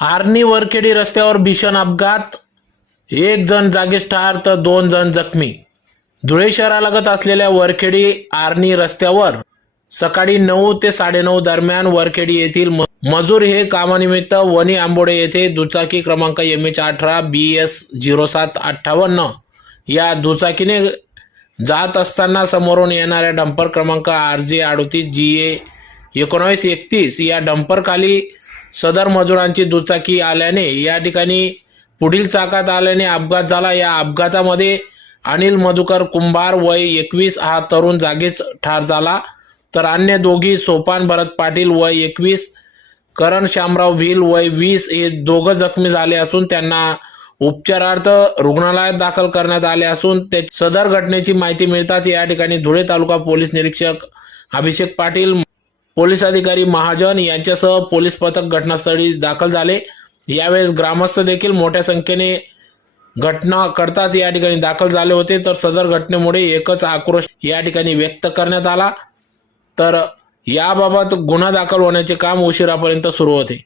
आर्णी वरखेडी रस्त्यावर भीषण अपघात, एक जण जागीच ठार तर 2 जण जखमी। धुळे शहरालगत असलेल्या वरखेडी आर्णी रस्त्यावर सकाळी 9 ते 9:30 दरम्यान वरखेडी येथील मजूर हे कामानिमित्त वनी आंबोडे येथे दुचाकी क्रमांक MH18 BS 0758 या दुचाकीने जात असताना समोरून येणाऱ्या डंपर क्रमांक RJ 38 GA 1931 या डंपर खाली सदर मजुरांची दुचाकी आल्याने या ठिकाणी पुढील चाकात आल्याने अपघात झाला। या अपघातामध्ये अनिल मधुकर कुंभार वय 21 हा तरुण जागीच ठार झाला, तर अन्य दोघी सोपान भरत पाटील वय 21, करण शामराव भिल वय 20 हे दोघं जखमी झाले असून त्यांना उपचारार्थ रुग्णालयात दाखल करण्यात आले असून सदर घटनेची माहिती मिळताच या ठिकाणी धुळे तालुका पोलीस निरीक्षक अभिषेक पाटील, पोलीस अधिकारी महाजन यांच्यासह पोलीस पथक घटनास्थळी दाखल झाले। यावेळेस ग्रामस्थ देखील मोठ्या संख्येने घटना करताच या ठिकाणी दाखल झाले होते, तर सदर घटनेमुळे एकच आक्रोश या ठिकाणी व्यक्त करण्यात आला। तर याबाबत गुन्हा दाखल होण्याचे काम उशिरापर्यंत सुरू होते।